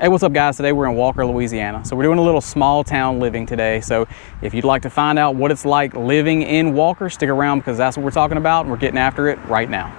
Hey, what's up guys? Today we're in Walker, Louisiana. So we're doing a little small town living today. So if you'd like to find out what it's like living in Walker, stick around because that's what we're talking about and we're getting after it right now.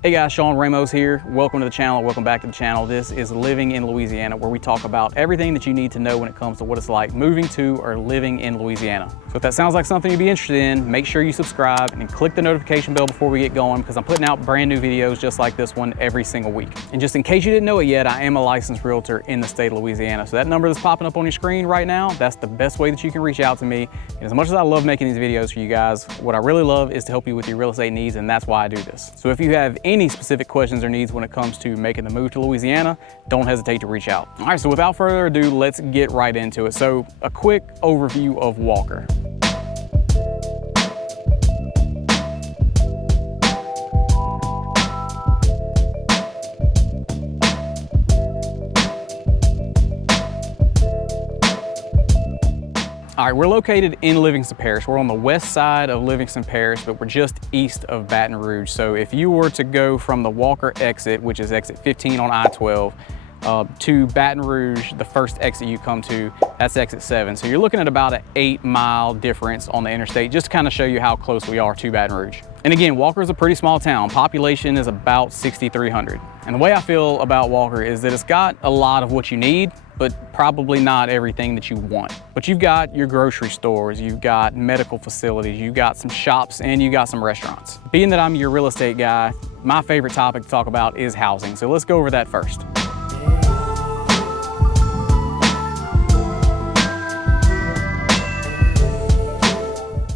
Hey guys, Sean Ramos here. Welcome to the channel, welcome back to the channel. This is Living in Louisiana, where we talk about everything that you need to know when it comes to what it's like moving to or living in Louisiana. So if that sounds like something you'd be interested in, make sure you subscribe and click the notification bell before we get going, because I'm putting out brand new videos just like this one every single week. And just in case you didn't know it yet, I am a licensed realtor in the state of Louisiana. So that number that's popping up on your screen right now, that's the best way that you can reach out to me. And as much as I love making these videos for you guys, what I really love is to help you with your real estate needs, and that's why I do this. So if you have any specific questions or needs when it comes to making the move to Louisiana, don't hesitate to reach out. All right, so without further ado, let's get right into it. So a quick overview of Walker. All right, we're located in Livingston Parish. We're on the west side of Livingston Parish, but we're just east of Baton Rouge. So if you were to go from the Walker exit, which is exit 15 on I-12, to Baton Rouge, the first exit you come to, that's exit 7. So you're looking at about an 8-mile difference on the interstate, just to kind of show you how close we are to Baton Rouge. And again, Walker is a pretty small town. Population is about 6,300. And the way I feel about Walker is that it's got a lot of what you need, but probably not everything that you want. But you've got your grocery stores, you've got medical facilities, you've got some shops, and you got some restaurants. Being that I'm your real estate guy, my favorite topic to talk about is housing. So let's go over that first.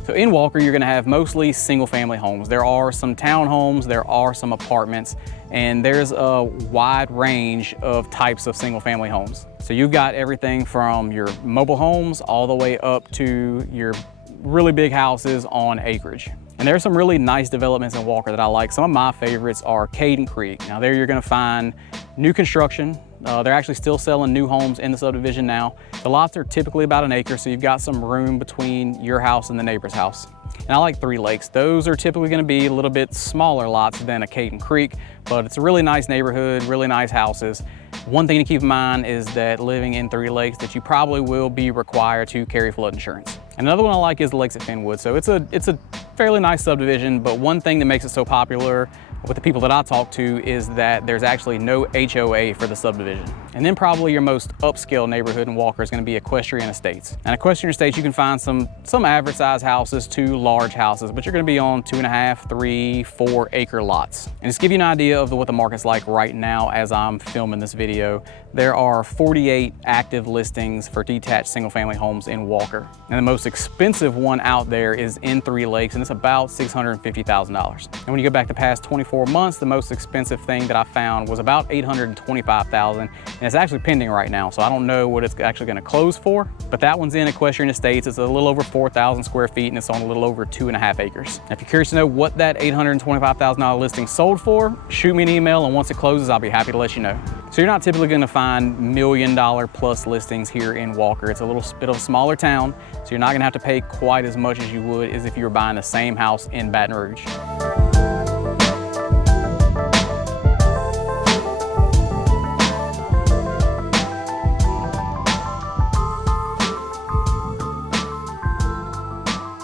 So in Walker, you're gonna have mostly single family homes. There are some townhomes, there are some apartments, and there's a wide range of types of single family homes. So you've got everything from your mobile homes all the way up to your really big houses on acreage. And there's some really nice developments in Walker that I like. Some of my favorites are Caden Creek. Now there you're gonna find new construction. They're actually still selling new homes in the subdivision now. The lots are typically about an acre, so you've got some room between your house and the neighbor's house. And I like Three Lakes. Those are typically gonna be a little bit smaller lots than a Caden Creek, but it's a really nice neighborhood, really nice houses. One thing to keep in mind is that living in Three Lakes, that you probably will be required to carry flood insurance. Another one I like is the Lakes at Fenwood. So it's a fairly nice subdivision, but one thing that makes it so popular with the people that I talk to is that there's actually no HOA for the subdivision. And then probably your most upscale neighborhood in Walker is going to be Equestrian Estates. And Equestrian Estates, you can find some average size houses to large houses, but you're going to be on 2.5, 3, 4 acre lots. And just to give you an idea of what the market's like right now as I'm filming this video, there are 48 active listings for detached single family homes in Walker. And the most expensive one out there is in Three Lakes, and it's about $650,000. And when you go back the past 24 months, the most expensive thing that I found was about $825,000, and it's actually pending right now, so I don't know what it's actually going to close for, but that one's in Equestrian Estates. It's a little over 4,000 square feet, and it's on a little over 2.5 acres. Now, if you're curious to know what that $825,000 listing sold for, shoot me an email, and once it closes, I'll be happy to let you know. So you're not typically going to find $1 million plus listings here in Walker. It's a little bit of a smaller town, so you're not going to have to pay quite as much as you would as if you were buying the same house in Baton Rouge.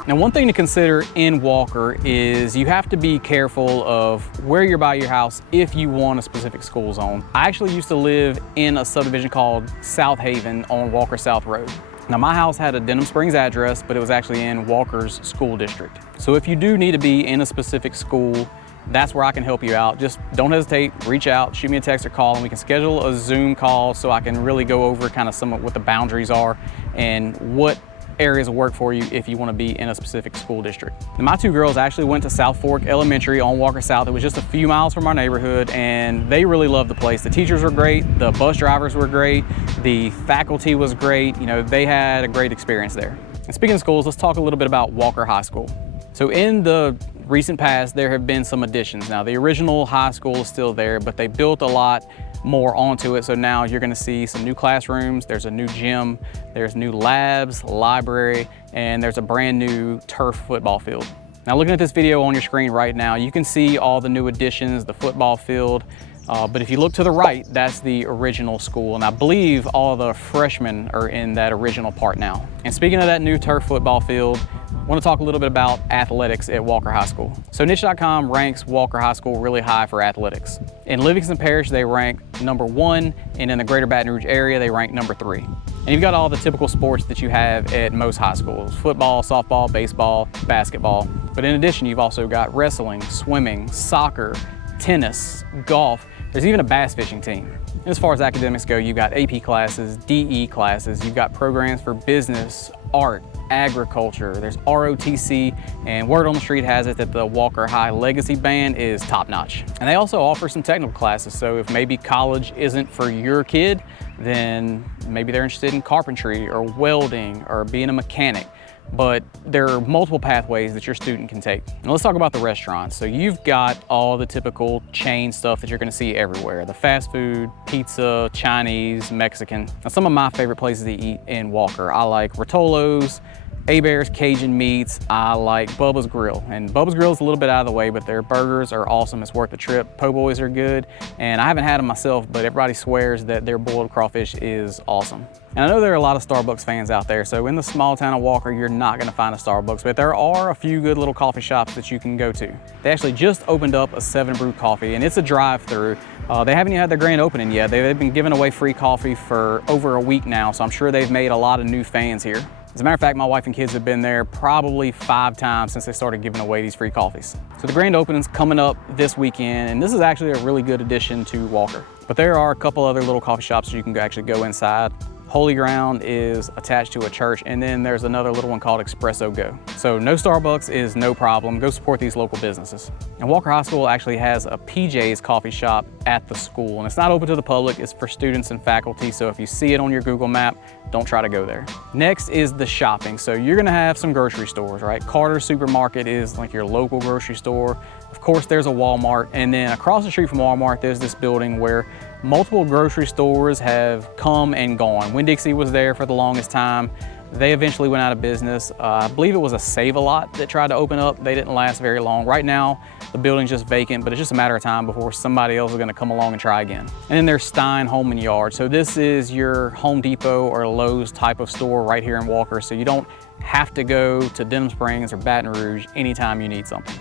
Now, one thing to consider in Walker is you have to be careful of where you're by your house if you want a specific school zone. I actually used to live in a subdivision called South Haven on Walker South Road. Now, my house had a Denham Springs address, but it was actually in Walker's school district. So if you do need to be in a specific school, that's where I can help you out. Just don't hesitate, reach out, shoot me a text or call, and we can schedule a Zoom call so I can really go over kind of some of what the boundaries are and what areas of work for you if you want to be in a specific school district. And my two girls actually went to South Fork Elementary on Walker South. It was just a few miles from our neighborhood, and they really loved the place. The teachers were great, the bus drivers were great, the faculty was great. You know, they had a great experience there. And speaking of schools, let's talk a little bit about Walker High School. So in the recent past, there have been some additions. Now, the original high school is still there, but they built a lot more onto it. So now you're gonna see some new classrooms, there's a new gym, there's new labs, library, and there's a brand new turf football field. Now, looking at this video on your screen right now, you can see all the new additions, the football field, but if you look to the right, that's the original school. And I believe all the freshmen are in that original part now. And speaking of that new turf football field, I want to talk a little bit about athletics at Walker High School. So niche.com ranks Walker High School really high for athletics. In Livingston Parish, they rank #1, and in the Greater Baton Rouge area, they rank #3. And you've got all the typical sports that you have at most high schools: football, softball, baseball, basketball. But in addition, you've also got wrestling, swimming, soccer, tennis, golf. There's even a bass fishing team. And as far as academics go, you've got AP classes, DE classes, you've got programs for business, art, agriculture, there's ROTC, and word on the street has it that the Walker High Legacy Band is top notch. And they also offer some technical classes, so if maybe college isn't for your kid, then maybe they're interested in carpentry or welding or being a mechanic. But there are multiple pathways that your student can take. Now let's talk about the restaurants. So you've got all the typical chain stuff that you're gonna see everywhere: the fast food, pizza, Chinese, Mexican. Now, some of my favorite places to eat in Walker, I like Rotolo's, Hebert's Cajun Meats, I like Bubba's Grill. And Bubba's Grill is a little bit out of the way, but their burgers are awesome. It's worth the trip. Po' boys are good. And I haven't had them myself, but everybody swears that their boiled crawfish is awesome. And I know there are a lot of Starbucks fans out there. So in the small town of Walker, you're not gonna find a Starbucks, but there are a few good little coffee shops that you can go to. They actually just opened up a 7 Brew Coffee, and it's a drive-through. They haven't even had their grand opening yet. They've been giving away free coffee for over a week now, so I'm sure they've made a lot of new fans here. As a matter of fact, my wife and kids have been there probably 5 times since they started giving away these free coffees. So the grand opening's coming up this weekend, and this is actually a really good addition to Walker. But there are a couple other little coffee shops you can actually go inside. Holy Ground is attached to a church, and then there's another little one called Espresso Go. So no Starbucks is no problem. Go support these local businesses. And Walker High School actually has a PJ's coffee shop at the school, and it's not open to the public. It's for students and faculty, so if you see it on your Google map, don't try to go there. Next is the shopping. So you're gonna have some grocery stores, right? Carter's Supermarket is like your local grocery store. Of course, there's a Walmart, and then across the street from Walmart, there's this building where multiple grocery stores have come and gone. Winn-Dixie was there for the longest time. They eventually went out of business. I believe it was a Save-A-Lot that tried to open up. They didn't last very long. Right now, the building's just vacant, but it's just a matter of time before somebody else is gonna come along and try again. And then there's Stein Home and Yard. So this is your Home Depot or Lowe's type of store right here in Walker, so you don't have to go to Denham Springs or Baton Rouge anytime you need something.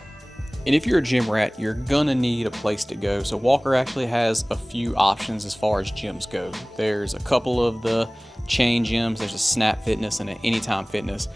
And if you're a gym rat, you're gonna need a place to go. So Walker actually has a few options as far as gyms go. There's a couple of the chain gyms. There's a Snap Fitness and an Anytime Fitness.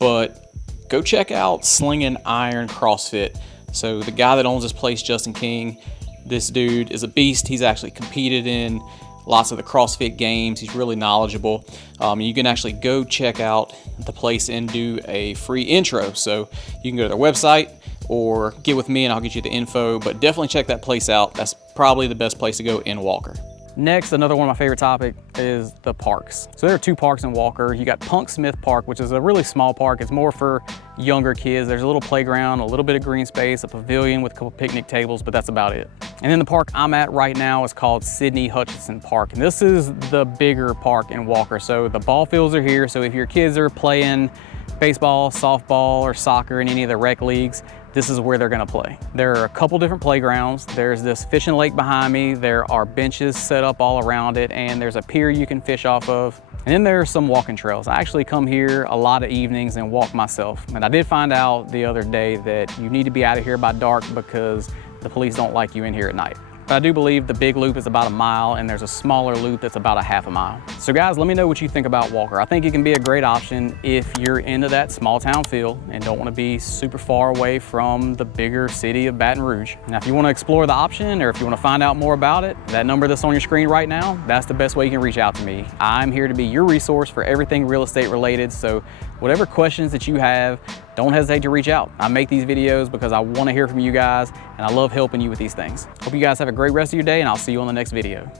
But go check out Slingin' Iron CrossFit. So the guy that owns this place, Justin King, this dude is a beast. He's actually competed in lots of the CrossFit games. He's really knowledgeable. You can actually go check out the place and do a free intro. So you can go to their website or get with me and I'll get you the info, but definitely check that place out. That's probably the best place to go in Walker. Next, another one of my favorite topics is the parks. So there are 2 parks in Walker. You got Punk Smith Park, which is a really small park. It's more for younger kids. There's a little playground, a little bit of green space, a pavilion with a couple picnic tables, but that's about it. And then the park I'm at right now is called Sidney Hutchinson Park. And this is the bigger park in Walker. So the ball fields are here. So if your kids are playing baseball, softball, or soccer in any of the rec leagues, this is where they're gonna play. There are a couple different playgrounds. There's this fishing lake behind me. There are benches set up all around it, and there's a pier you can fish off of. And then there's some walking trails. I actually come here a lot of evenings and walk myself. And I did find out the other day that you need to be out of here by dark because the police don't like you in here at night. But I do believe the big loop is about 1 mile, and there's a smaller loop that's about 1/2 mile. So guys, let me know what you think about Walker. I think it can be a great option if you're into that small town feel and don't want to be super far away from the bigger city of Baton Rouge. Now, if you want to explore the option or if you want to find out more about it, that number that's on your screen right now, that's the best way you can reach out to me. I'm here to be your resource for everything real estate related. So whatever questions that you have, don't hesitate to reach out. I make these videos because I want to hear from you guys, and I love helping you with these things. Hope you guys have a great rest of your day, and I'll see you on the next video.